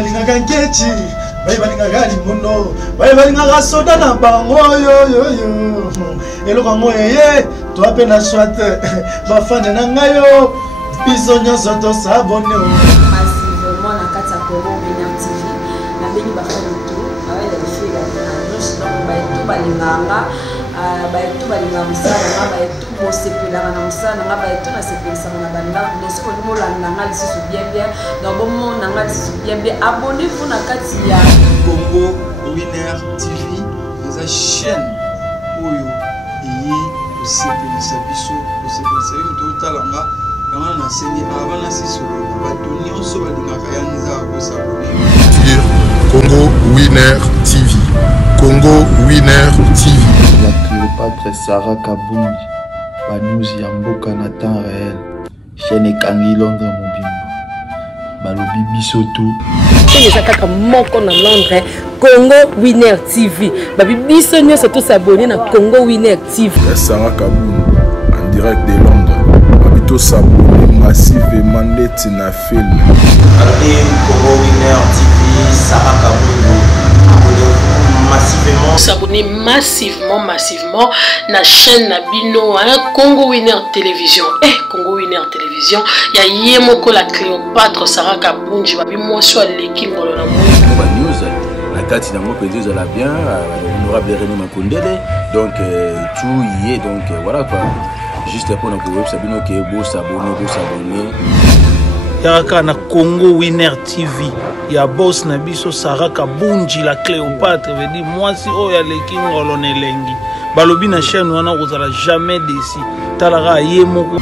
balingaka nkechi balingaka limuno balingaka soda na bango yo eloko ngo yeye toi pe na swate bafane na ngayo biso nyonso tosabone massivement na kati ya Congo Winner TV na bengi bafane tout avec les filles donc balinganga baetu balinga musala nga baetu bosepelaka na musala nga baetu nasepelisaka na bandako donc soki olingi olandanga lisusu bien donc bomonanga lisusu bien abonnez-vous na kati ya Congo Winner TV eza chaîne oyo eye kosepelisa biso kosepelisa yo totalanga yango nasengi avant nasiso bato nyonso balingaka ya nzaka kosabone Congo Winner TV. Congo Winner TV. La Cléopâtre Sarah Kabunji, Banouzi Amboka na temps réel, chaîne Kangi Londres Mobimba, Balobi Bisoto. C'est ça moko na Londres, Congo Winner TV. Babi biso nyo surtout s'abonner na Congo Winner TV. Sarah Kabunji en direct de Londres. Babito s'abonner massivement net na film. Congo Winner TV, Sarah Kabunji. S'abonner massivement na chaîne Nabino Congo Winner Télévision. Congo Winner Télévision, ya yemoko la Cléopâtre Sarah Kabunji babi moi sur l'équipe ngolo na mo news la kati na mo pédé za la bien honorable René Makondele donc tout y est donc voilà quoi juste pour notre web Sabino qui est beau s'abonner Yaka na Congo Winner TV ya boss na biso Sarah Kabunji la Cléopâtre veut dire moi si o ya leki ngolo nelengi balobi na chaîne wana kozala jamais déci talaka yemoko.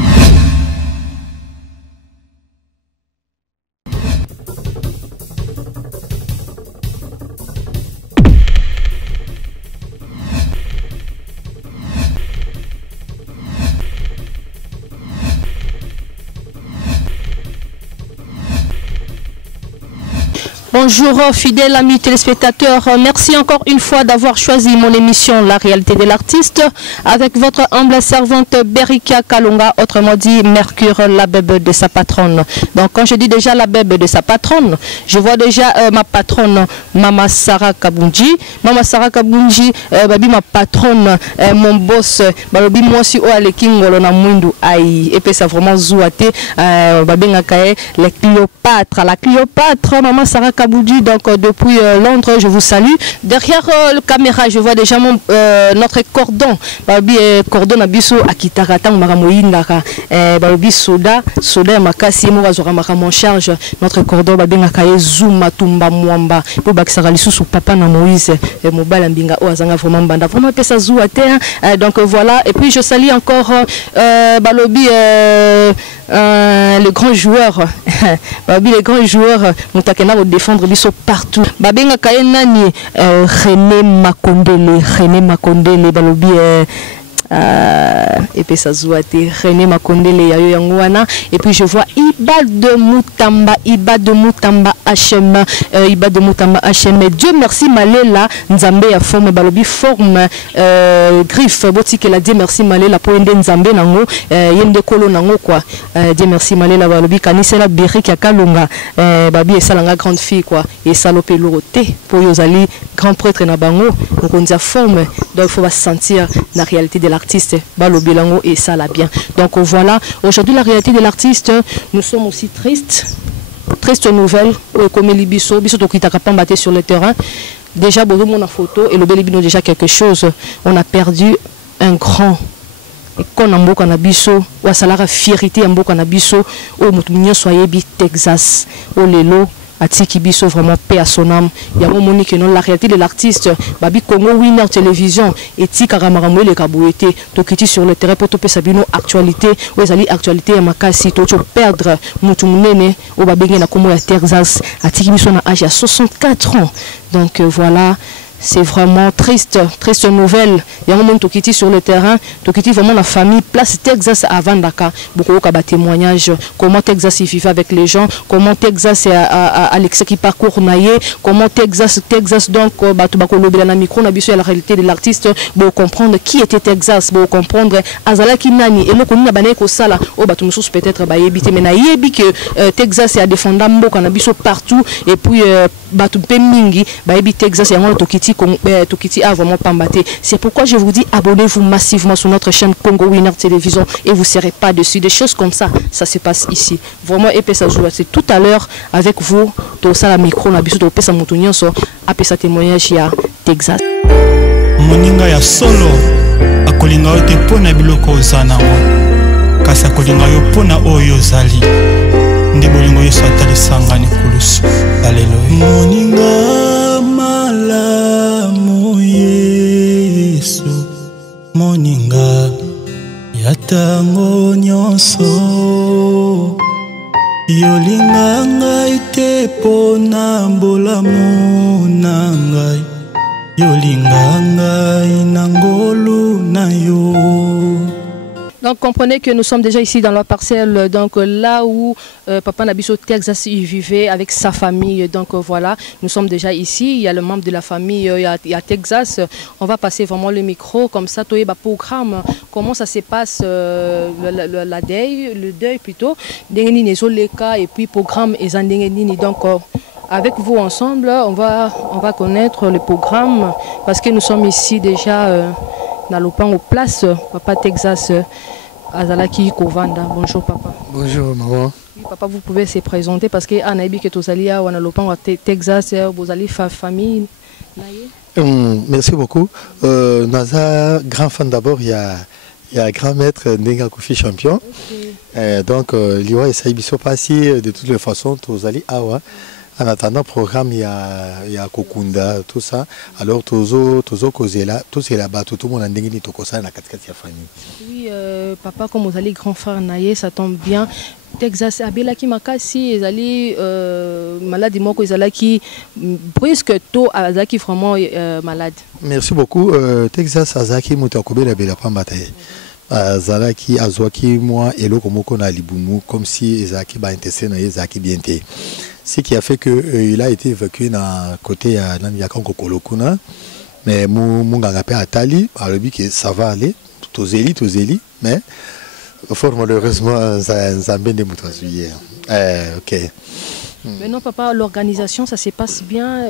Bonjour fidèles amis téléspectateurs, merci encore une fois d'avoir choisi mon émission La réalité de l'artiste avec votre humble servante Berika Kalunga, autrement dit Mercure, la bébé de sa patronne. Donc quand je dis déjà la bébé de sa patronne, je vois déjà ma patronne Mama Sarah Kabunji. Mama Sarah Kabunji, babi ma patronne, mon boss, babi moi aussi au Alekingolo na Mwindu aïe. Et puis ça vraiment zouate, babi ngakae les Cléopâtre, la Cléopâtre, Mama Sarah Kabunji. Donc depuis Londres, je vous salue. Derrière la caméra, je vois déjà notre cordon. Babi cordon abiso akitarata maramoyindaka. Babi soda makasi morazora maramon charge. Notre cordon babi ngakaye zuma tumba mwamba. Pour bakisara lisusu papa na Moïse mobile mbinga o azanga vraiment banda. Vraiment pesa zouate. Donc voilà. Et puis je salue encore balobi les grands joueurs. Babi les grands joueurs mutakena au défendre biso partout. Babenga kaenani René Makondele balobi et puis ça zouate René Makondele yayo yangwana. Et puis je vois Iba de Mutamba HM Iba de Mutamba HM. Dieu merci Malela Nzambe ya forme balobi forme griffe botike la Dieu merci Malela pour ende Nzambe nango yende kolo nango quoi. Dieu merci Malela balobi kanisela Berika Kalunga babi esalanga grande fille quoi et salope loroté pour yozali grand prêtre na bango donc on dit forme donc il faut se sentir la réalité de l'artiste balobi lango et ça la bien. Donc voilà, aujourd'hui la réalité de l'artiste, nous sommes aussi tristes. Triste nouvelle, comme les biso qui t'a battu sur le terrain. Déjà, bon, mon photo et le Bélibino déjà quelque chose. On a perdu un grand. Et quand on a beaucoup biso, ou à salara fierté en beaucoup biso, au moutoumignon soyez bi Texas, au lelo. Atiki biso vraiment paix à son âme. Il y a un moment que non la réalité de l'artiste, babi Congo Winner Télévision et tika ramaramoe le kabouete, tokiti sur le terrain pour topé sabino actualité, ou ezali actualité ya makasi to perdre mutumunene au babenge na Congo ya Texas, atiki biso na âge à 64 ans. Donc voilà, c'est vraiment triste nouvelle. Il y a un moment qui sur le terrain, qui vraiment la famille, place Texas avant Dakar. Beaucoup de témoignages, comment Texas vivait avec les gens, comment Texas Alexa qui parcourt Naye, comment Texas donc la micro, la réalité de l'artiste, pour comprendre qui était Texas, pour comprendre Azala qui nani, et le qu'on a bané ko sala, peut-être mais naïbi que Texas a défendu Mboka na biso partout, et puis batu pemingi, Texas a Tokiti a vraiment pas battu. C'est pourquoi je vous dis abonnez-vous massivement sur notre chaîne Congo Winner Télévision et vous ne serez pas dessus. Des choses comme ça se passe ici. Vraiment épais ça joue. C'est tout à l'heure avec vous, tout ça la micro, na biso to pesa mutunyo so apesa témoignage ya Texas. Moninga ya solo akolinga ote pona biloko ozana ngo. Kasa kolinga yo pona oyo zali. Nde bolingo yeso atali sangani kulusu. Haleluya. Moninga malamu Yesu. Moninga yatango nyonso. Yolinga ngai te pona mbolamu na ngai. Yolinga ngai na ngolu na yo. Donc comprenez que nous sommes déjà ici dans la parcelle, donc là où Papa Nabiso Texas il vivait avec sa famille. Donc voilà, nous sommes déjà ici. Il y a le membre de la famille, il y a Texas. On va passer vraiment le micro comme ça. Toi, programme, comment ça se passe le deuil plutôt. Et puis programme et donc. Avec vous ensemble, on va connaître le programme parce que nous sommes ici déjà dans le pan aux places. Papa Texas Azalaki Kovanda. Bonjour papa. Bonjour maman. Oui, papa, vous pouvez se présenter parce que Anaïbi que tous allez à le pan Texas, vous allez faire famille. Merci beaucoup. Naza grand fan d'abord, il y a grand maître Nenga Koufi champion. Okay. Donc Liwa et Saïbiso Passi de toutes les façons, tous allez Awa. En attendant, programme, il y a Kokunda, tout ça. Alors, Tozo Kozela, tout c'est là-bas, tout le monde a ndengeni tokosa na katikati ya famille. Oui, papa, comme vous allez grand frère Naye, ça tombe bien. Texas Abelaki Makasi, ils allaient malade, moko ils allaient qui presque tôt Azaki vraiment malade. Merci beaucoup. Texas Azaki Mutakobe la bela pambataye. Azalaki Azwaki moi et le komoko na libumu comme si Azaki ba intessé na Azaki bien té. Ce qui a fait qu'il a été évacué dans côté à Nanyakanko Kolokuna, mais mon gars a Atali, a dit que ça va aller, tout zéli, mais fort malheureusement ça a bien démontré hier. Ok. Mais non papa, l'organisation ça se passe bien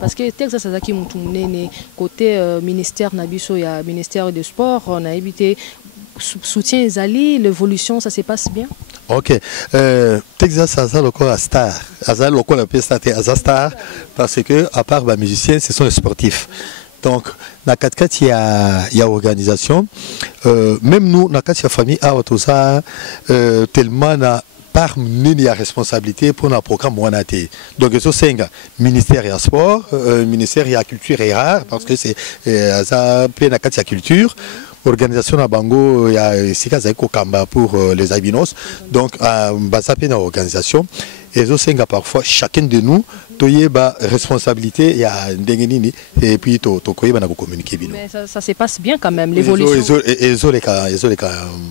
parce que Texas Azaki Moutoumene côté ministère Nabiso, il y a ministère des sports, on a évité soutien Zali, l'évolution ça se passe bien. Ok, Texas Azal encore star, Azal encore la pièce star parce que à part les musiciens, ce sont les sportifs. Donc dans 4 il y a organisation. Même nous dans 4 famille a tout ça tellement na par il y a responsabilité pour notre programme Moanaté. Donc c'est un ministère et sport, ministère et culture et art parce que c'est ça plein na 4 culture. Organisation à Bango, il y a Sikazako Kamba pour les albinos. Donc, ça fait une organisation. Et aussi, parfois, chacun de nous, il y a responsabilité, il y a Ndengenini, et puis il y a communiquer. Mais ça se passe bien quand même, l'évolution. Et les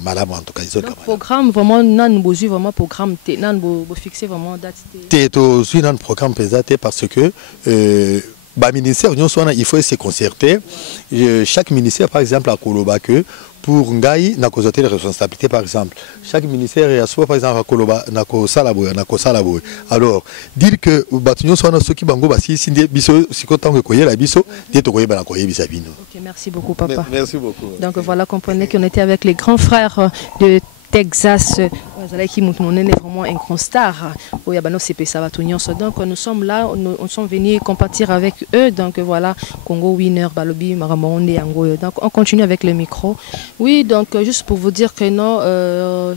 malades, en tout cas. Le programme, vraiment, nous vraiment programme, nous fixer vraiment date. C'est aussi un programme présenté parce que. Ministère, il faut se concerter. Chaque ministère, par exemple, à Koloba, que pour Ngaï, n'a causé les responsabilités, par exemple. Chaque ministère, il y a soit, par exemple, à Koloba, n'a causé Salabo. Alors, dire que Batunyo soit ceux qui bango, si biso, si content que koye la biso, dit to koye bana koye bisabino. Ok, merci beaucoup, papa. Merci beaucoup. Donc voilà, comprenez qu'on était avec les grands frères de Texas, qui est vraiment un grand star. Donc nous sommes là, nous sommes venus compatir avec eux. Donc voilà, Congo Winner, Balobi, Maramonde et Angoyo. Donc on continue avec le micro. Oui, donc juste pour vous dire que non,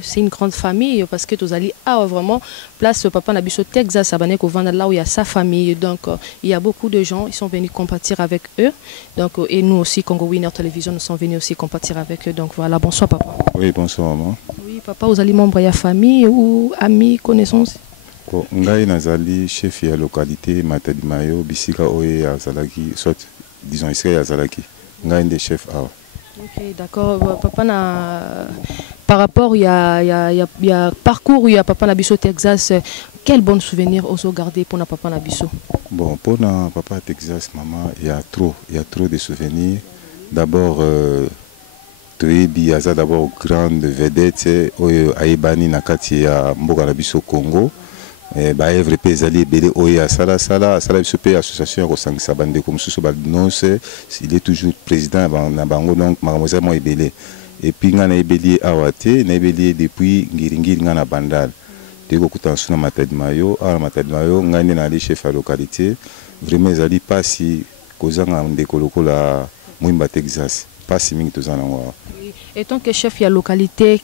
c'est une grande famille parce que tous allez vraiment place Papa Nabiso Texas, là où il y a sa famille. Donc il y a beaucoup de gens, ils sont venus compatir avec eux. Donc et nous aussi, Congo Winner Télévision, nous sommes venus aussi compatir avec eux. Donc voilà, bonsoir papa. Oui, bonsoir maman. Oui, papa, vous allez membre de la famille ou amis, connaissances? Ngai nazali chef ya localité Matadi Mayo bisika oye azalaki soit disons Israël Azalaki ngai nde chef awa. Ok, d'accord. Papa par rapport il y a parcours il y a papa na biso Texas, quel bon souvenir oso garder pour na papa na biso? Bon, pour na papa Texas maman, il y a trop de souvenirs. D'abord Toyebi aza d'abord grande vedette oyo aibani na kati ya mboka na biso Congo. Ba evre pe ezali ebele oyo asala biso pe association ya kosangisa bandeko mosusu banonse, il est toujours président na bango, donc makambo eza mwa ebele. Et puis nga na ebeli awa te, na ebeli depuis ngiringiri nga na bandal te kokuta nsu na Matadi Mayo. Awa na Matadi Mayo nga nde na ali chef ya localité. Vraiment ezali pasi kozanga ndeko lokola Mwimba Texas, pasi mingi tozana ngo. Et tant que chef de la localité,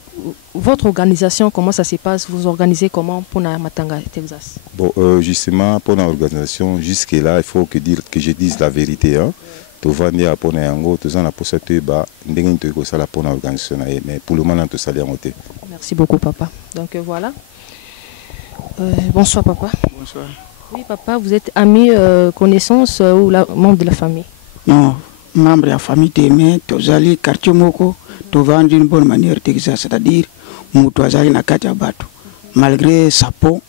votre organisation, comment ça se passe? Vous organisez comment pour la Matanga, Texas? Bon, justement, pour l'organisation, jusque-là, il faut que je dise la vérité. Hein. Pour la organisation, mais pour le moment, tout ça est. Merci beaucoup, papa. Donc voilà. Bonsoir, papa. Bonsoir. Oui, papa, vous êtes ami, connaissance ou membre de la famille? Non, membre de la famille, mais tous allés quartier Moko. Tu vas d'une bonne manière Texas, c'est-à-dire Moutouazari na kati ya bato. Malgré sa peau,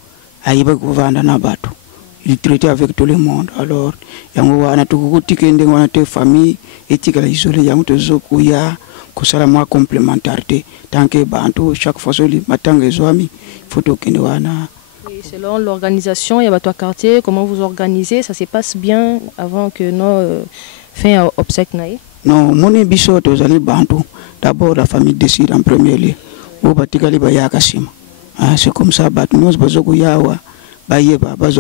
aïba gouvanda na bato. Il traitait avec tout le monde. Alors, yango wana tukukutika ndengo wana te famille etika la isolé yango tozokuya kusala mwa complémentarité. Tant que bantu chaque fois soli matanga ezwami photo kende wana. Et selon l'organisation, il y a bato quartier, comment vous organisez? Ça se passe bien avant que nos fin obsèques naïe? Non, mon biso tozali bantu. D'abord, la famille décide en premier lieu. C'est comme ça, nous avons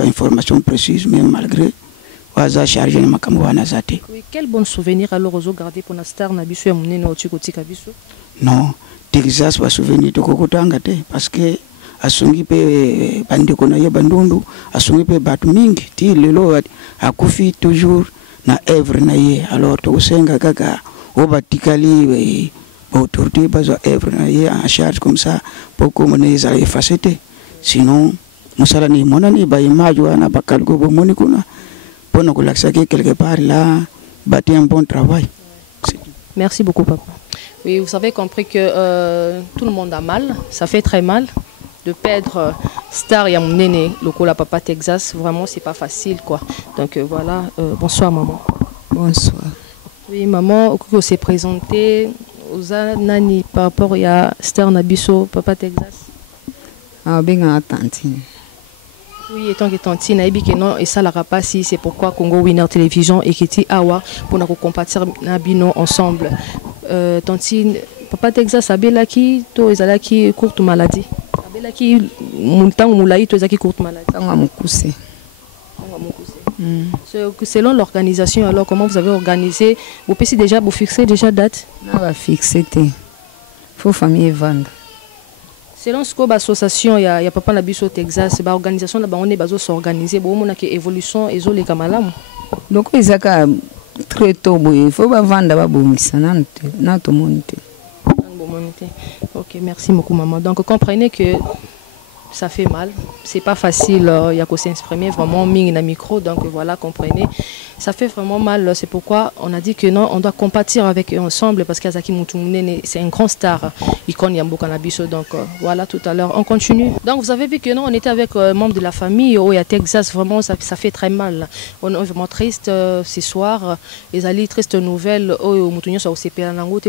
information précise, mais malgré chargé de oui, quel bon souvenir alors vous gardez pour la star Nabiso et mon non, Texas va souvenir de Kokotangate parce que asungi pe bandeko na ye bandundu asungi pe batu mingi ti lelo akufi toujours na œuvre na ye. Alors to senga kaka obatikali autorité bazo œuvre na ye en charge comme ça pour que mon ezala effacé. Sinon musala ni monani ba image wana bakalgo bo moni kuna pona ko laksa quelque part là bâti un bon travail. Merci beaucoup papa. Oui, vous avez compris que tout le monde a mal, ça fait très mal de perdre star et mon néné lokola papa Texas, vraiment c'est pas facile quoi. Donc voilà, bonsoir maman. Bonsoir. Oui maman, vous s'est présenté aux nani par rapport à star Nabiso papa Texas. Ah bien tantine. Oui, étant que tantine a dit que non et ça la pas si c'est pourquoi Congo Winner Télévision et Kiti Awa pour nous compatir Nabino ensemble. Tantine papa Texas abelaki to ezalaki courte maladie. Abelaki montant moulaï to ezalaki courte maladie. On m'a coussé. Selon l'organisation, alors comment vous avez organisé? Vous pouvez déjà vous fixer déjà date? On va fixer. Faut famille vendre. Selon ce que l'association, il y a papa Nabiso Texas, l'organisation là-bas on est basé sur organiser. Bon, on a que évolution et zo les kamalam. Donc ils ont très tôt, il faut pas vendre ba bomisa na to monter. Ok, merci beaucoup maman. Donc comprenez que ça fait mal, c'est pas facile, il y a qu'à s'exprimer vraiment ming na micro, donc voilà, comprenez, ça fait vraiment mal, c'est pourquoi on a dit que non, on doit compatir avec eux ensemble, parce qu'Azaki Moutoumouné, c'est un grand star, icône Yambo Kanabiso, donc voilà, tout à l'heure, on continue. Donc vous avez vu que non, on était avec membres de la famille, il y a Texas, vraiment, ça fait très mal, on est vraiment triste ce soir, les alliés, triste nouvelle, Moutounio, ça aussi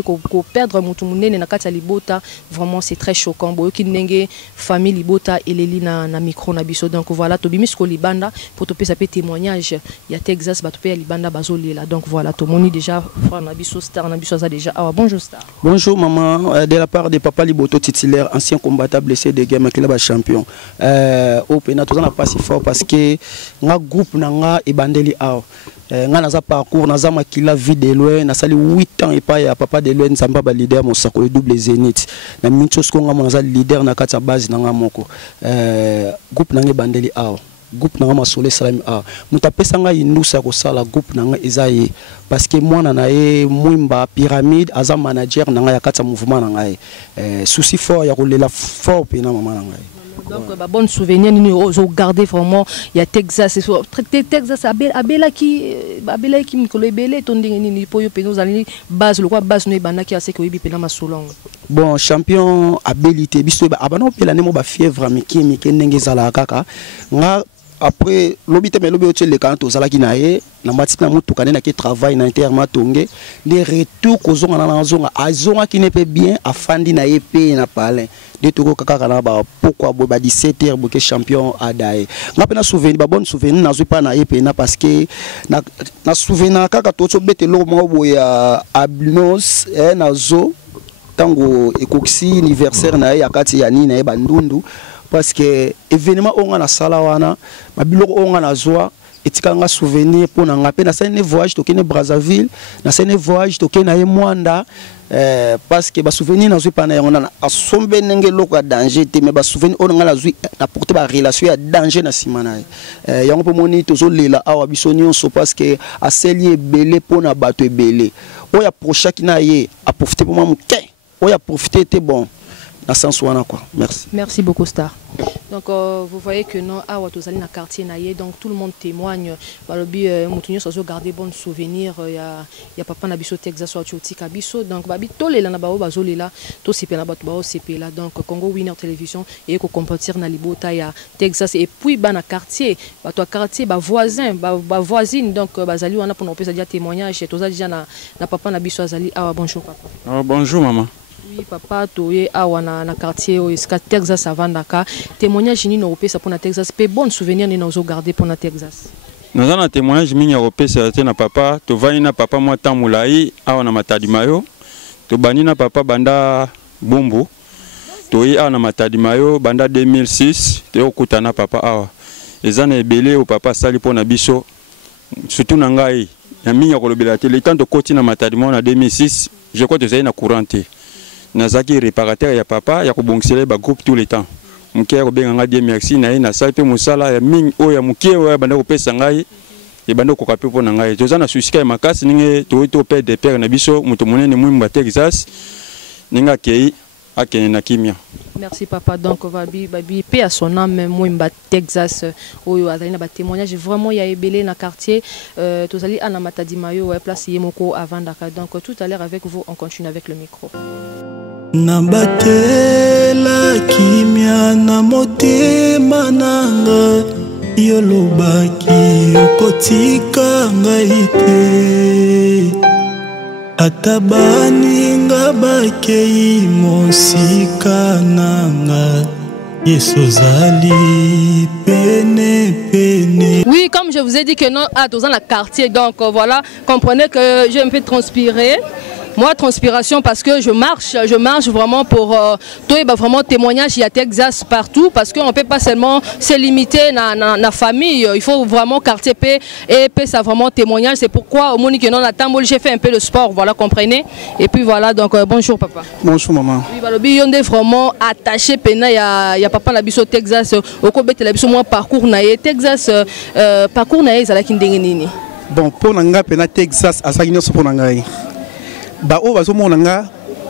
qu'on perdre Moutoumouné, Nakata Libota, vraiment c'est très choquant, Boyoki Nenge, famille Libota, et les lignes na micro na biso donc voilà to bimisko libanda pour te ça peut témoignage il y a Texas ba to pe libanda bazoli là donc voilà to moni déjà frère na biso star na biso ça déjà ah bonjour star. Bonjour maman, de la part de papa Liboto titulaire ancien combattant blessé de guerre qui là champion au pena tout ça n'a pas si fort parce que nga groupe na nga e bandeli a nga naza parcours naza makila vie de loin na sali 8 ans et pas ya papa de loin nzamba ba leader mon sako le double zénith na mincho sko nga naza leader na kati ya base na nga moko groupe na nga bandeli a groupe na nga masole salami a mutapesa nga indusa ko sala groupe na nga ezaye parce que moi na ye Mwimba pyramide aza manager na nga ya kati ya mouvement na nga souci fort ya kolela fort pena maman na nga. Donc, bon souvenir, nous avons gardé vraiment. Il y a Texas, Texas, Abela qui me colle belé, ton ding, pour nous aller base, le quoi base, nous est qui a ce que oui, pena masolong. Bon, champion abilité, biso, abano pela nemo ba fièvre, mais qui n'engage kaka. Après, l'obité mais l'obité le canto zalaki nae, na matina mutu kanena qui travaille na interma tonge, les retours kozonga na zonga, azonga qui ne peut bien afandi na épée na palin. De toko kaka kana ba pourquoi ba 17h boke champion adae. Nga pena souvenir ba bon souvenir na zo pa na épée na parce que na souvenir kaka to so bete lo mo boya abnos na zo tango ekoksi anniversaire na ya kati ya nini na bandundu. Parce que événement on a sala wana mabilo on a zoa etikanga souvenir pour na ngape na sene voyage to kene Brazzaville na sene voyage to kene na Mwanda parce que ba souvenir na zui pana on a asombe nenge loko ya danger te mais ba souvenir on a zui na porter ba relation ya danger na simana yango po moni to zo lela awa bisoni so parce que aseli belé pour na bato belé oya prochain qui na ye a profiter pour moi muke oya profiter te bon. Merci. Merci beaucoup, Star. Donc, vous voyez que non, à Ouattozali, dans le quartier Naye, donc tout le monde témoigne. Balobi, Moutounio, ça a gardé bons souvenirs. Il y a papa Nabiso, Texas, Ouattozali, Kabiso. Donc, Babi, tous les Lanabao, Bazolela, tous ces Pénabao, CP là. Donc, Congo Winner Télévision, et qu'on compatir dans Libota, il y a Texas. Et puis, dans le quartier, toi, quartier, voisin, voisine. Donc, Bazali, on a pour nous faire témoignage. Et tout ça, déjà, na papa Nabiso, Azali. Ah, bonjour, papa. Bonjour, maman. Oui, papa, tu es à na quartier où est Texas avant Dakar. Témoignage ni européen ça pour na Texas. Pe bon souvenir ni nous garder pour na Texas. Nous avons un témoignage mini européen c'est na papa. Tu vas na papa moi tamulai à na matadi mayo. Tu bani na papa banda bombo. Tu es à na matadi mayo banda 2006. Tu okutana papa awa. Ezana ebele au papa sali pour na biso. Surtout na ngai. Ya mini kolobela te le temps de côté na matadi mayo na 2006. Je crois que tu es na couranté. Nazaki réparateur ya papa ya kobongisela ba groupe tout le temps muke ya kobenga Dieu merci na ina sala pe musala ya mingi oya muke oya banda kopesa ngai e banda ko kape pona ngai toza na susika ya makasi ninge to père de père na biso muto monene mwimba Texas ninga kei akene na kimia. Merci papa. Donc babi paix à son âme mwimba Texas oyo azali na ba témoignage vraiment ya ebelé na quartier tozali ana matadi mayo ouais place yemoko avant Dakar. Donc tout à l'heure avec vous on continue avec le micro. Nabatela kimia na motema nanga yolobaki okotika ngai te atabaninga bakei mosika nanga yesozali pene pene. Oui, comme je vous ai dit que non à dans le quartier donc voilà comprenez que j'ai un peu transpiré. Moi, transpiration parce que je marche vraiment pour vraiment témoignage. Il y a Texas partout parce qu'on ne peut pas seulement se limiter à la famille. Il faut vraiment quartier paix et paix, ça vraiment témoignage. C'est pourquoi au Monique non attend, j'ai fait un peu de sport, voilà, comprenez. Et puis voilà, donc bonjour papa. Bonjour maman. Oui, balobi on est vraiment attaché pena il y a papa la biso Texas au Kobe la biso moi parcours naé Texas parcours naé ça la kindenge nini. Bon pour nanga pena Texas asagino so pour nanga. Ba o bazomona nga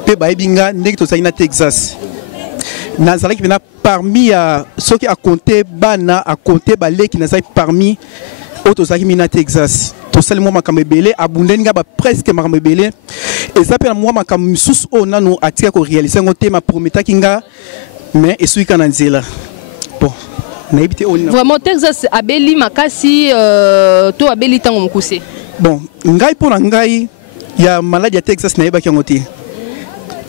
pe ba ebinga ndeki to na Texas nazalaki pena parmi ceux qui a compté bana a compté baleki nazalaki parmi autres zaki mina Texas to seulement makambe belé abundeni nga ba presque makambe belé et ça pena moi makambe sous o nano atia ko réaliser ngote ma prometa kinga mais esui kana nzela bon na ebité on vraiment Texas abeli makasi to abeli tango mukuse bon ngai pona ngai il y a maladie à Texas na yebaki ngote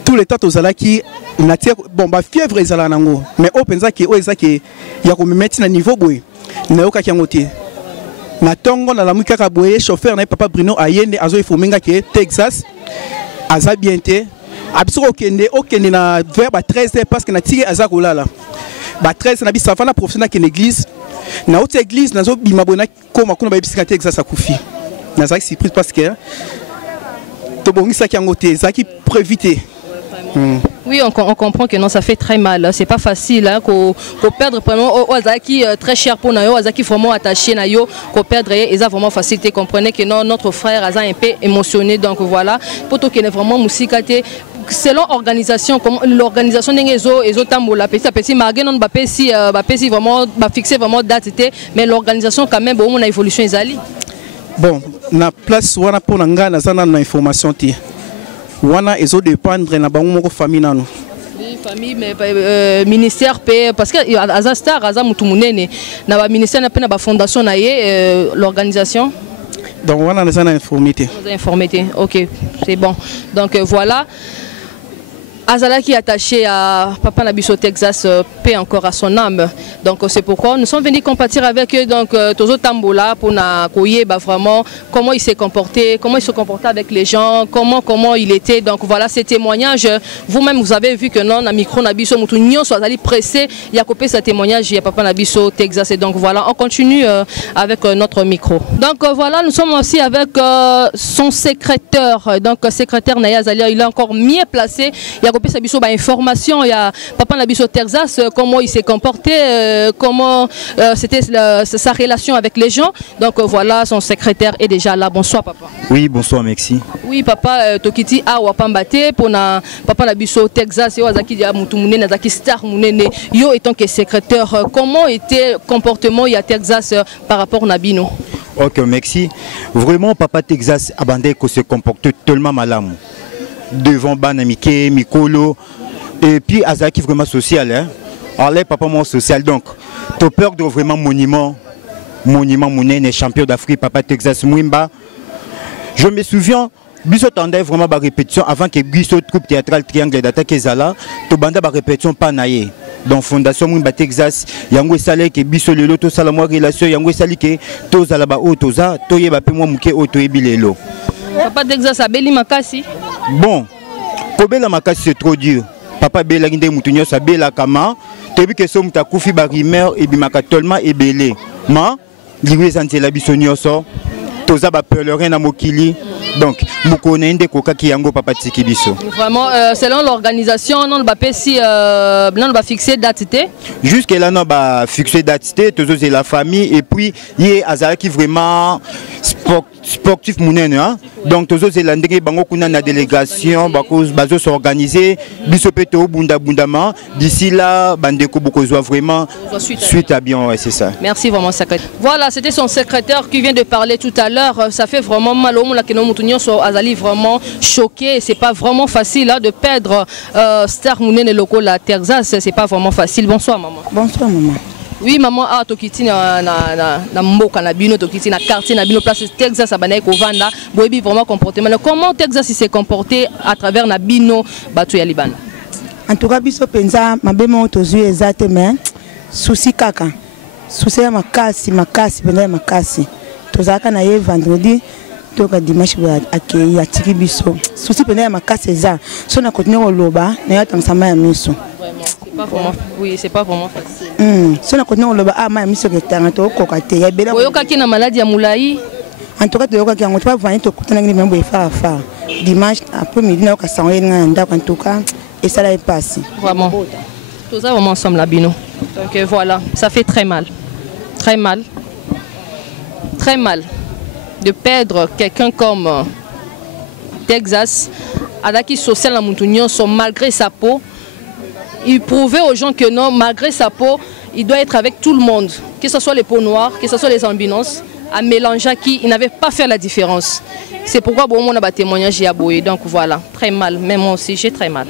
tout le temps tozalaki na tia bon ba fièvre ezala nango mais o penza ki o ezaki ya ko mettre na niveau boy na yokaki ngote na tongo na la mukaka boye chauffeur na papa Bruno ayende azo ifomenga ki Texas aza bien te abiso okende na vers ba 13h parce que na tiki aza kolala ba 13 na bisa fana professionnel ki l'église na haute église nazo bima bona koma kuna ba bisika Texas akufi na zaki surprise parce que oui, on comprend que non, ça fait très mal. C'est pas facile hein, qu'on perdre pendant Ozaki très cher pour Nayo, Ozaki vraiment attaché Nayo, qu'on perdre et ça vraiment facilité. Comprenez que non, notre frère a un peu émotionné. Donc voilà, pour tout qu'il est vraiment moussikaté. selon organisation, comment l'organisation des tambola petit à petit malgré non si vraiment fixer vraiment date mais l'organisation quand même bon on a évolution ezali. Bon, na place wana pour nga na zana na information ti. Wana ezo dépendre na bango moko famille nanu. Oui, famille mais ministère parce que Azastar Aza mutu munene na ba ministère na pe na ba fondation na ye l'organisation. Donc on a informé. Ok, c'est bon. Donc voilà. Azala qui est attaché à Papa Nabiso Texas paie encore à son âme. Donc c'est pourquoi nous sommes venus compatir avec eux. Donc Tozo Tambola pour na vraiment comment il s'est comporté, comment il se comportait avec les gens, comment il était. Donc voilà ces témoignages. Vous-même vous avez vu que non, na micro Nabiso Moutounion soit allé pressé. Il y a coupé ce témoignage. Il y a Papa Nabiso Texas et donc voilà on continue avec notre micro. Donc voilà nous sommes aussi avec son secrétaire. Donc secrétaire Naya Zalia il est encore mieux placé. Il y a information, il y a Papa Nabiso Texas, comment il s'est comporté, comment c'était sa relation avec les gens. Donc voilà, son secrétaire est déjà là. Bonsoir papa. Oui, bonsoir Mexi. Oui papa, Tokiti a wapambate pour na Papa Nabiso Texas, yo azaki dia mutu munene, azaki star munene. Yo étant que secrétaire, comment était le comportement il y a Texas par rapport à Nabino? Ok, merci. Vraiment, Papa Texas a bandé que se comporte tellement malam. Devant Banamike, Mikolo, et puis Azaki vraiment social. Hein? Alors là, Papa mon social. Donc, tu as peur de vraiment monument Mounene, champion d'Afrique, Papa Texas Mwimba. Je me souviens, Biso tendait vraiment la répétition avant que Biso troupe théâtrale Triangle d'attaque Zala, tu banda la répétition pas naïe. Donc Fondation Mwimba Texas, yango sale que Biso lelo to sala moi relation yango sali que to zala ba o toza to yeba pe moi muke o to ebilelo. Papa Texas a beli makasi. Bon, Kobela makasi c'est trop dur. Papa Bela Ginde Moutounio sa Bela Kama, tebi que somme ta koufi barimer et bimaka tolma et belé. Ma, liwe zante la bisonio so, toza ba pelerin na mokili. Donc, Moukonende Koka Kiyango Papa Tikibiso. Vraiment, selon l'organisation, non va fixer date. Jusqu'à là, on va fixer date, tous c'est la famille et puis il y a Azara qui vraiment sportif mounen hein. Donc tous c'est l'andré bango kuna na délégation bakos bazo s'organiser bisopeto bunda bundama d'ici là bandeko bokozwa vraiment suite à bien ouais, c'est ça. Merci vraiment secrétaire. Voilà, c'était son secrétaire qui vient de parler tout à l'heure. Ça fait vraiment mal au monde que nous Moutounion soit Azali vraiment choqué, c'est pas vraiment facile hein, de perdre Star Mounen et loco la Texas, c'est pas vraiment facile. Bonsoir maman. Bonsoir maman. Oui maman a tokiti na mboka na bino tokiti na quartier na bino place Texas abanaye ko vanda boyebi vraiment comportement comment Texas s'est comporté à travers na bino bato ya Libana. En tout cas biso penza mabemo tozui ezate mais souci kaka souci ya makasi penza makasi tozaka na ye vendredi toka dimanche akei ya tiki biso souci penza makasi eza so na continuer loba na ya tamsama ya miso. Oui, c'est pas vraiment facile. Si on a connu le bas, ma mission que tu as un cocaté, il y a bien. Oyoka na maladie à Moulaï. En tout cas, tu as un autre venir te coûter un peu de faire. Dimanche après-midi, on a s'envoyer en tout cas, et ça l'a passé. Vraiment. Tout ça, vraiment ensemble là, Bino. Donc voilà, ça fait très mal. Très mal. Très mal. De perdre quelqu'un comme Texas, avec qui social à Moutounion, malgré sa peau. Il prouvait aux gens que non, malgré sa peau, il doit être avec tout le monde, que ce soit les peaux noires, que ce soit les ambiances, à mélanger qui il n'avait pas fait la différence. C'est pourquoi bon, on a témoignage à Boye. Donc voilà, très mal, même moi aussi j'ai très mal.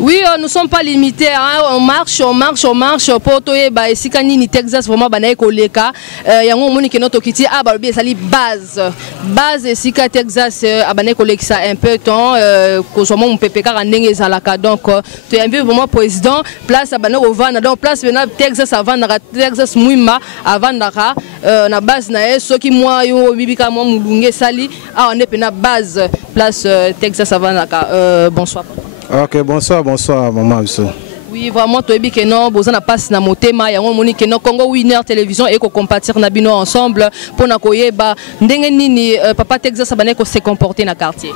Oui, nous ne sommes pas limités, hein. On marche, pour toyer bah si quand ni Texas vraiment banaye koleka, y a un moment qui notre kiti ah bah bien sali base et si quand Texas abanaye koleka ça un peu temps que soit mon PPK randenge zalaka donc tu es invité vraiment président place abanaye au Vanda donc place maintenant Texas avant Texas Mwimba avant dara na base na ceux qui moi yo bibika moi mulunge sali ah on est na base place Texas avant dara bonsoir. Ok, bonsoir maman. Oui, vraiment, tu as dit que non, vous avez passé dans mon thème, il y a un moni que non, Congo Winner Télévision et qu'on compatir Nabino ensemble pour nakoye ba ndengeni papa Texas abane ko se comporter dans quartier.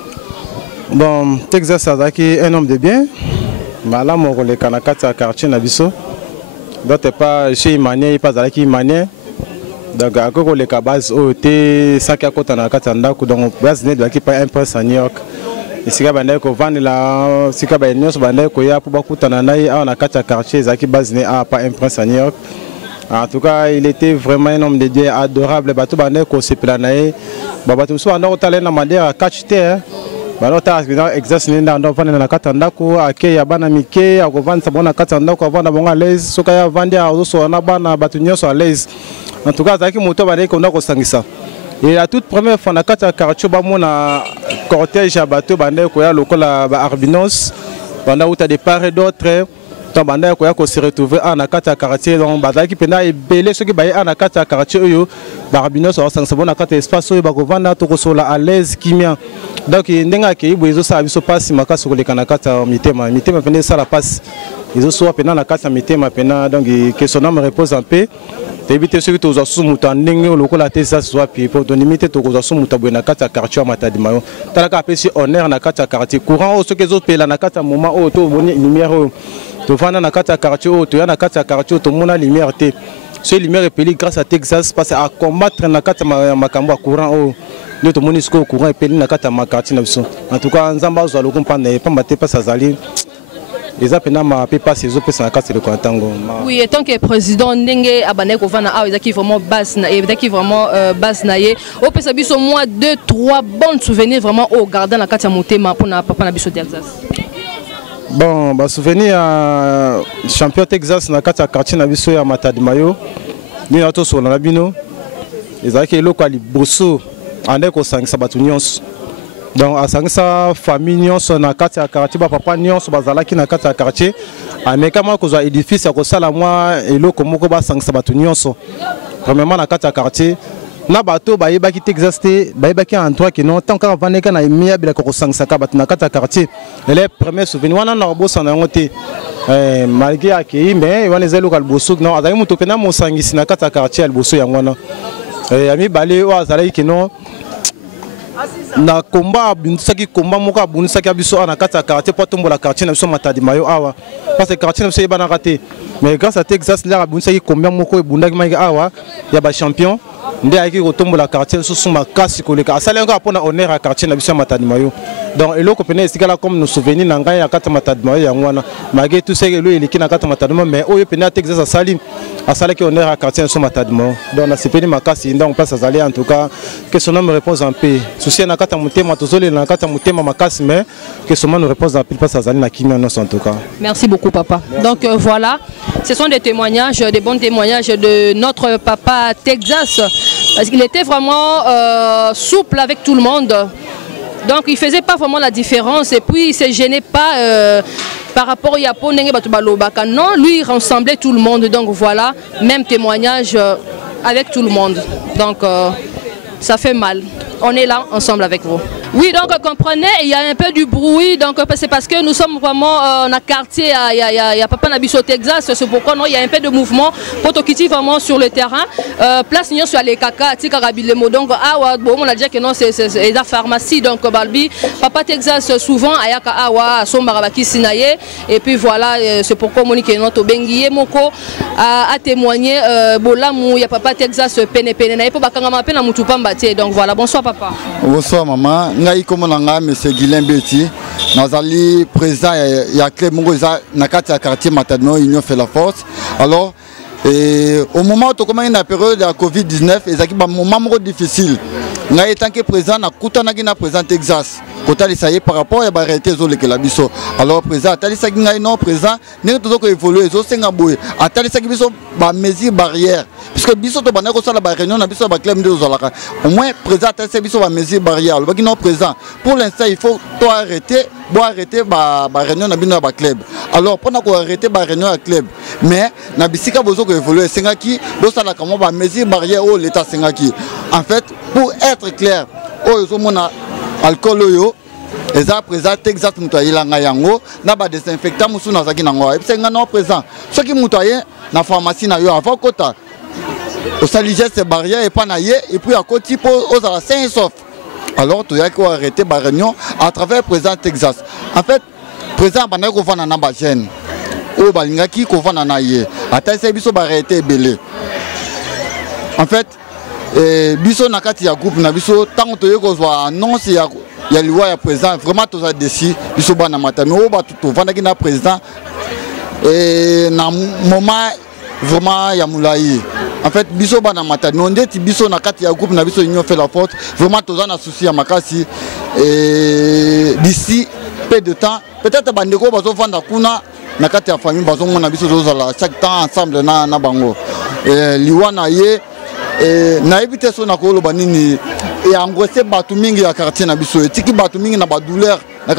Bon, Texas azaki un homme de bien. Mala mo ko le kanakata quartier na biso. D'autre pas chez Imane, pas azaki Imane. Donc à ko le kabaz o te saki akota na kata ndako donc base ne doit ki pas un peu à New York. esika bandai kovandela sika baye nyonso bandai koya mpo bakutana na ye awa na kati ya quartier ezalaki base ne a pas un prince à New York. En tout cas, il était vraiment un homme de Dieu adorable. Bato bandai kosepela na ye babato mosusu banda kotala ye na madere akatch te balotala exerce nini nda andovanda na kati ya ndako ake ya bana mike akovandisa bango na kati ya ndako avanda bango à l'aise soki aya avandi azosola na bana bato nyonso à l'aise. En tout cas azalaki moto bandai konda kosangisa. Et la toute première fois na kati ya quartier bamona cortège ya bato bandai koya lokola ba arbinos banda uta de part et d'autre tant bandai koya ko se retrouver na kati ya quartier donc bazalaki pena ebele soki baye na kati ya quartier oyo ba arbinos osangisa bona kati ya espace oyo bakovanda to kosola à l'aise kimia. Donc ndenga ke ibo ezo sa biso pasi makasi koleka na kati ya mitema pena ça la passe ils ont pena na kati ya mitema pena donc que son âme repose en paix. Éviter ceux qui ont soumis à n'engue le col à tes soit puis pour donner limiter to koza soumis à buena kata quartier matadi mayo talaka apesi honneur na kata quartier courant au ceux qui ont pela na kata moment au to boni lumière to vana na kata quartier au to ya na kata quartier to mona lumière te ce lumière peli grâce à Texas parce à combattre na kata makambo courant au le to moni sko courant et peli na kata quartier na biso en tout cas nzamba zo lo comprendre pas mate pas azali. Oui, et tant que président, Ndenge Abaneko Vana, il y a vraiment base, il y a vraiment base naie. Au Pesabi, au moins 2-3 bons souvenirs vraiment au gardien la carte à Motema pour na papa na biso Texas. Bon, bah souvenir champion Texas na carte à quartier na biso ya Matadi Mayo. Ni na to so na bino. Ezaki eloko ali boso ande ko sangisa batu nyonso. Donc à sangisa famille nyonso na kati ya quartier ba papa nyonso bazalaki na kati ya quartier ameka mwa kozwa édifice ya kosala mwa eloko moko ba sangisa batu nyonso premièrement na kati ya quartier na bato bayebaki Texas te bayebaki endroit que non tant que vaneka na emia bila ko sangisa ka batu na kati ya quartier les premiers souvenirs wana na bosa na ngote malgré akei mais wana zelo kal boso non azali muto pena mo sangisi na kati ya quartier al boso yangwana ami balé o azali que non na combat bunisaki combat moka bunisaki abiso na kati ya quartier pour tomber la quartier na biso Matadi Mayo awa parce que quartier na biso yeba na raté mais grâce à Texas là bunisaki combien moko e bundaki mai awa ya ba champion nde ayaki ko tomber la quartier so suma kasi koleka asali encore pour na honneur à quartier na biso Matadi Mayo donc eloko pene esikala comme nos souvenirs na ngai ya kati Matadi Mayo yangwana malgré tout ça elo eleki na kati Matadi Mayo mais oyo pene Texas asali ki honneur à quartier na biso Matadi Mayo donc na sepeni makasi donc place azali en tout cas que son homme repose en paix souci na kati mutema tozole na kati mutema makasi mais que son homme repose en paix place azali na kimia non en tout cas. Merci beaucoup papa. Merci. Donc voilà, ce sont des témoignages, des bons témoignages de notre papa Texas parce qu'il était vraiment souple avec tout le monde. Donc il ne faisait pas vraiment la différence et puis il ne se gênait pas par rapport au Japon. Non, lui il rassemblait tout le monde. Donc voilà, même témoignage avec tout le monde. Donc ça fait mal. On est là ensemble avec vous. Oui, donc comprenez, il y a un peu du bruit, donc c'est parce que nous sommes vraiment dans un quartier, il y a Papa Nabiso Texas, c'est pourquoi il y a un peu de mouvement, pour quitter vraiment sur le terrain. Place Nyon sur les caca, Tikarabilemo, donc on a dit que non, c'est la pharmacie, donc Balbi, Papa Texas souvent, Ayaka Awa, Sombarabaki Sinaye, et puis voilà, c'est pourquoi Monique et notre Benguié Moko a témoigné, Bolamou, il y a Papa Texas, Pene Pene, et pour Bakangama Pena Moutupambate, donc voilà, bonsoir papa. Bonsoir maman. Ngai comme nanga monsieur Guilain Betty nazali président ya club mongo za na kati ya quartier Matadi Mayo Union fait la force. Alors au moment où on a une période de la Covid-19 ezaki ba moment moko difficile ngai tant que président na kutanaki na président Texas kotali ça y est par rapport à la réalité zolekela biso. Alors président atali saki ngai non président ne tozoko évoluer zo senga boye atali saki biso ba mesures barrières puisque biso to bana ko sala ba réunion na biso ba club de zolaka au moins président atali saki biso ba mesures barrières le baki non président pour l'instant il faut to arrêter ba réunion na bino ba club. Alors pour na ko arrêter ba réunion à club mais na bisika bozo ko évoluer senga ki do sala comment ba mesures barrières au l'état senga ki en fait pour être clair au zo mona alcool oyo eza présent Texas mutu ayilanga yango na ba désinfectant musu na zaki nango esenga no présent soki mutu aye na pharmacie na yo avant kota au sali geste barrière et pas na ye et puis à côté pour aux ala sain sauf alors tu y a ko arrêter ba réunion à travers présent Texas en fait présent bana ko fana na ba jeune o balingaki ko fana na ye ata se biso ba arrêter belé en fait biso na kati ya groupe na biso tant to yeko zo annonce ya il y a liwa ya président vraiment tous a décidé biso bana matano o ba tout vanda ki na président et na moment vraiment ya moulayi en fait biso bana matano ndeti biso na kati ya groupe na biso union fait la force vraiment tous a na souci ya makasi et d'ici peu de temps peut-être bandeko bazo vanda kuna na kati ya famille bazo mona biso zozala chaque temps ensemble na bango liwa na ye na éviter so na ko loba nini et angoissé batu mingi ya quartier na biso etiki batu mingi na ba douleur na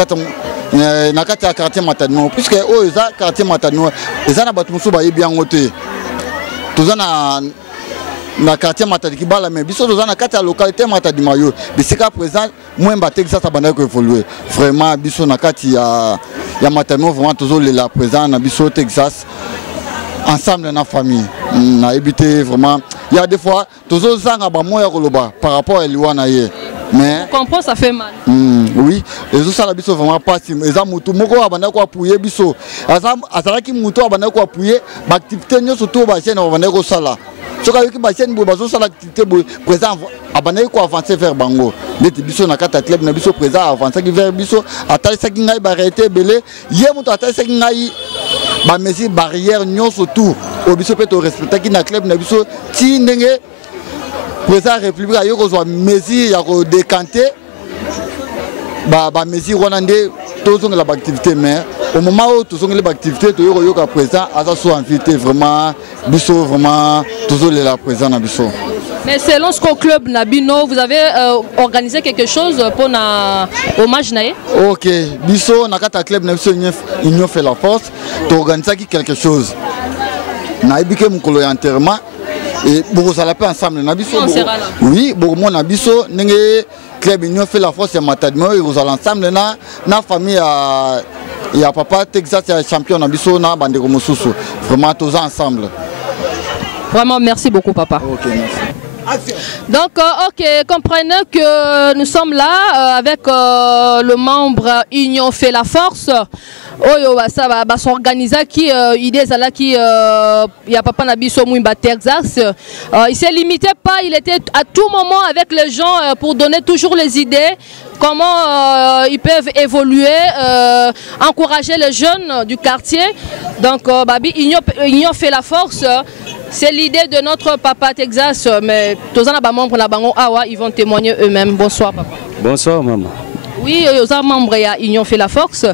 kati ya quartier Matano puisque o eza quartier Matano eza na batu musu ba yebi yango te toza na quartier Matadi Kibala mais biso toza na kati ya localité Matadi Mayo bisika présent Mwemba Texas abanda ko évoluer vraiment biso na kati ya Matano vraiment tozo la présent na biso Texas ensemble na famille na éviter vraiment il y a des fois toujours zanga ba moya koloba par rapport à liwana ye mais on comprend ça fait mal oui les autres ça la biso vraiment pas si eza mutu moko abanda ko appuyer biso azala ki mutu abanda ko appuyer ba activité nyo surtout ba chaîne abanda ko sala soka yoki ba chaîne bo bazo sala activité bo présent abanda ko avancer vers bango neti biso na kata club na biso présent avancer vers biso atali saki ngai ba arrêter belé ye mutu atali saki ngai ba mesure barrière nyonso tout obiso peut respecter qui na club na biso ti ndenge président république ayo ko zo mesure ya ko décanter ba mesure wana nde tozonga la activité mais au moment où tozonga la activité to yo ka président asa so invité vraiment biso vraiment toujours la président na biso. Mais selon ce qu'au club Nabino, vous avez organisé quelque chose pour un hommage naé? Ok, biso nakata club na biso union fait la force, tu organises quelque chose. Na ibike mukolo ya enterrement et beaucoup ça la paix ensemble na biso. Oui, beaucoup mon abiso nenge club union fait la force ya Matadmo et vous allez ensemble na famille ya papa Texas ya champion na biso na bandeko mosusu. Vraiment tous ensemble. Vraiment merci beaucoup papa. Ok, merci. Donc, ok, comprenez que nous sommes là avec le membre Union fait la force. Oh, ça va s'organiser qui idée là qui il y a papa Nabiso Mwimba Texas. Il s'est limité pas, il était à tout moment avec les gens pour donner toujours les idées. Comment ils peuvent évoluer, encourager les jeunes du quartier. Donc, Babi, Union fait la force. C'est l'idée de notre papa Texas, mais tous les membres de Bango Awa, ils vont témoigner eux-mêmes. Bonsoir papa. Bonsoir maman. Oui, les membres de Union fait la force.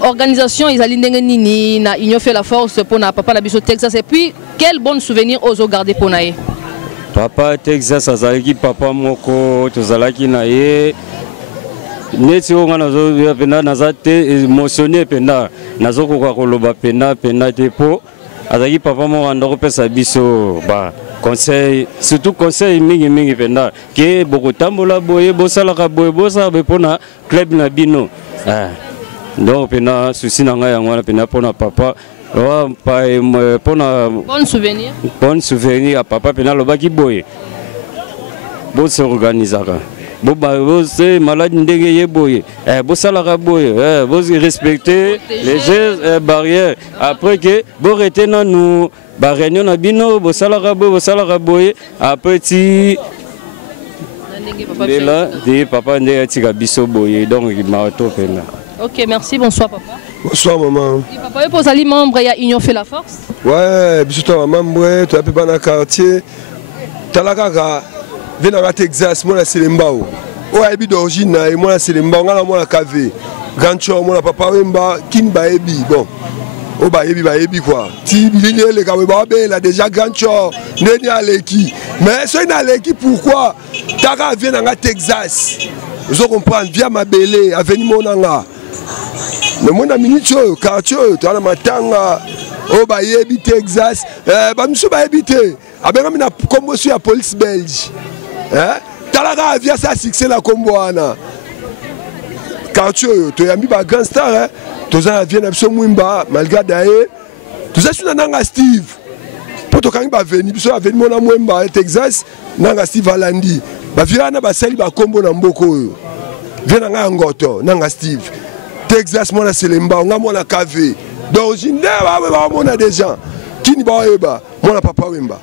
Organisation, ils allaient nini na Union fait la force pour na papa Nabiso Texas. Et puis, quel bon souvenir aux garder pour naïe. Papa Texas, azalaki papa moko, tozalaki naïe. Neti onga nazo pena nazate émotionné pena nazo ko koloba pena depo. Azaki papa mo andako pesa biso ba conseil surtout conseil mingi penda ke boko tambola boye bosala ka boye bosa be pona club na bino donc pena souci na ngai yango pena pona papa pona bon souvenir à papa pena lobaki boye bo se organisaka c'est malade ndenge yeboye bosalaka boye vous respectez les gestes barrières après que bo rete na nous ba réunion na bino bosalaka boye après ti là de papa ndenge tika biso boye donc marato pena. OK, merci, bonsoir papa. Bonsoir maman. Oui, papa, vous allez membre il y a Union fait la force? Ouais, biso toi membre, tu as pu dans quartier. Talaka Venanga Texas, moi c'est Lembao. Oh, elle est d'origine, moi c'est Lembao, moi la KV. Gancho, moi papa Wemba, Kin Baebi. Bon, oh Baebi quoi. Si les Kawebabé, là déjà Gancho, Neni Aleki. Mais c'est une Aleki pourquoi? Taka vient dans Texas. Je comprends, via ma belle, avenue Monanga. Mais moi, dans minute, quartier, tu as la matanga. Oh, Baebi Texas. Bah, monsieur Baebi, avec la commotion à la police belge. Talaga via ça succès la comboana. Quartier, tu as mis un grand star. Tu as vu un Mwimba, malgré d'ailleurs. Tu as su Nanga Steve. Pour toi, quand il va venir, tu as vu mon Mwimba Texas, Nanga Steve Alandi. Bah, viens na sali ba combo na mboko. Viens Nanga Ngoto, Nanga Steve. Texas, moi, c'est Lemba, moi, la KV. D'origine, on a des gens. Qui n'y va pas, moi, papa Wemba.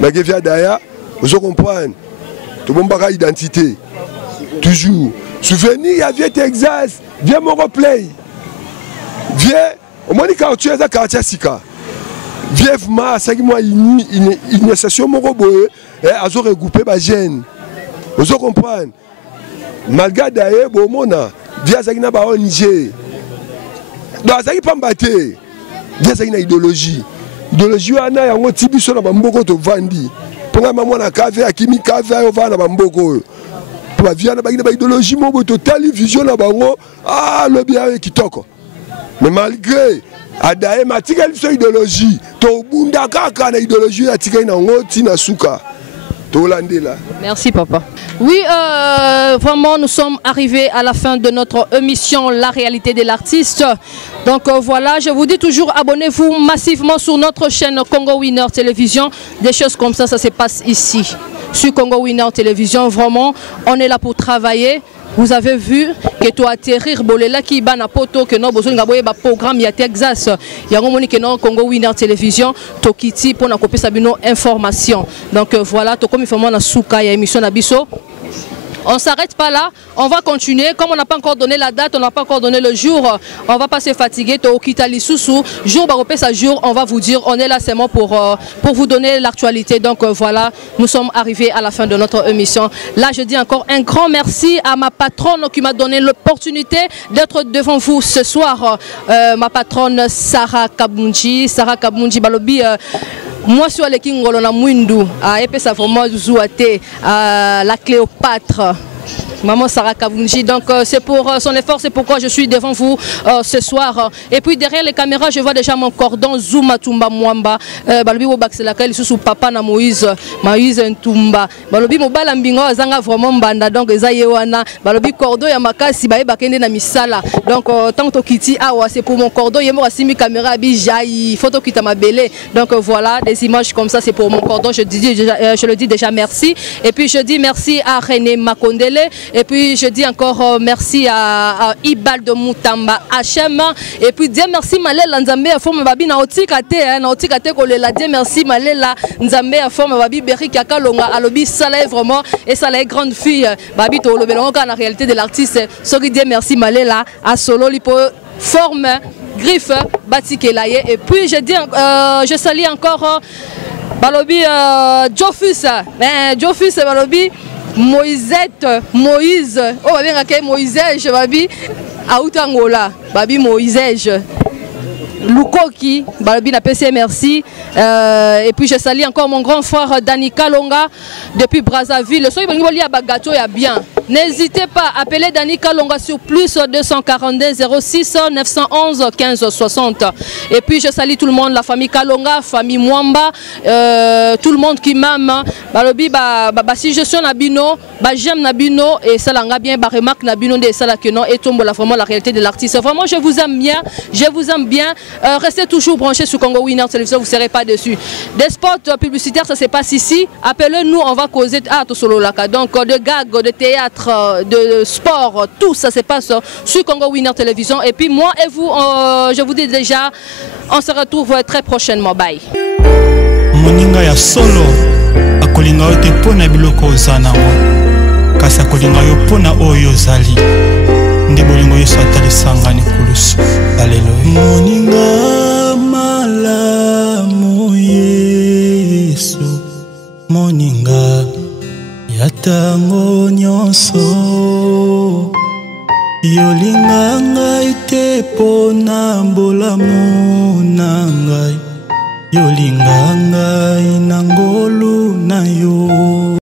Mais viens d'ailleurs, je comprends. Tout le monde a identité. toujours. Souvenir, il y a vieux Texas, vieux mon replay. Vieux, au moins, quartier, c'est quartier Sika. Vieux, c'est moi une session mon robot, et à se regrouper, bah, gêne. Vous comprenez? Malgré d'ailleurs, bon, mon a, vieux, c'est une barre Niger. Donc, c'est pas m'battre. Vieux, c'est une idéologie. Idéologie, on a un petit peu sur la bamboko de Vandi. Pour la maman, la cave, à Kimi cave, on va la bamboko. Pour la vie, on a une idéologie, mon télévision, la bango, ah, le bien qui toque. Mais malgré, à d'ailleurs, ma tigre, c'est une idéologie. To bunda kaka na idéologie, la tigre, na ngoti na suka. Merci papa. Oui, vraiment nous sommes arrivés à la fin de notre émission La réalité de l'artiste. Donc voilà, je vous dis toujours abonnez-vous massivement sur notre chaîne Congo Winner Télévision. Des choses comme ça se passe ici. Sur Congo Winner Télévision, vraiment, on est là pour travailler. Vous avez vu que tu atterrir bolela qui ba na poto que no besoin ngaboye ba programme ya Texas ya ngomoni que no Congo Winner Télévision to kiti pour na kopesa bino information. Donc voilà, to comme information na suka ya émission na biso. On ne s'arrête pas là, on va continuer. Comme on n'a pas encore donné la date, on n'a pas encore donné le jour, on ne va pas se fatiguer. Jour baropé sa jour, on va vous dire, on est là seulement pour vous donner l'actualité. Donc voilà, nous sommes arrivés à la fin de notre émission. Là, je dis encore un grand merci à ma patronne qui m'a donné l'opportunité d'être devant vous ce soir. Ma patronne Sarah Kabunji. Sarah Kabunji Balobi. Moi, je suis allé à Mwindu, à Epesa vraiment Zouate, à la Cléopâtre. Maman Sarah Kabunji, donc c'est pour son effort, c'est pourquoi je suis devant vous ce soir. Et puis derrière les caméras, je vois déjà mon cordon Zouma Tumba Mwamba. Balobi Bobaxelaka, il sous papa na Moïse Ntumba. Balobi Mobala Mbingo, Zanga vraiment Banda, donc Zayewana. Balobi cordon Yamakasi, Baye Bakende na Misala. Donc tant que Kiti Awa, c'est pour mon cordon. Yemo Asimi caméra Bijaï, photo Kita Mabele. Donc voilà, des images comme ça, c'est pour mon cordon. Je le dis déjà merci. Et puis je dis merci à René Makondele. Et puis je dis encore merci à Ibal de Moutamba HM. Et puis Dieu merci Malela Nzambe à forme babi na otikate na otikate kolela. Dieu merci Malela Nzambe à forme babi Beri Kakalonga alobi sala vraiment et ça la grande fille babi to le belonga en réalité de l'artiste. Sori Dieu merci Malela à solo lipo forme griffe batikelaye. Et puis je dis je salue encore balobi Jofus. Jofus balobi Moïse, oh Moïse, je babi Aoutangola, babi Moïse, Lukoki, babi na PC merci. Et puis je salue encore mon grand frère Dani Kalonga depuis Brazzaville. Le soir il y a bagato ya bien. N'hésitez pas à appeler Dani Kalonga sur plus 242 06 911 15 60. Et puis je salue tout le monde, la famille Kalonga, famille Mwamba, tout le monde qui m'aime. Balobi si je suis Nabino, j'aime Nabino et ça l'a bien, remarque Nabino de ça là que non et tombe vraiment la réalité de l'artiste. Vraiment je vous aime bien, je vous aime bien. Restez toujours branchés sur Congo Winner Télévision, vous ne serez pas dessus. Des spots publicitaires, ça se passe ici. Appelez-nous, on va causer solo laka. Donc de gags, de théâtre, de sport, tout ça se passe sur Congo Winner Télévision. Et puis moi et vous, je vous dis déjà, on se retrouve très prochainement. Bye. Moninga ya solo akolinga ote pona biloko ozanango kasi akolinga yo pona oyo zali nde bolingo yesu atalisangani kulusu. Haleluya. Moninga malamu Yesu, moninga yatango nyonso, yolinga ngai te pona mbolamu na ngai, yolinga ngai na ngolu na yo.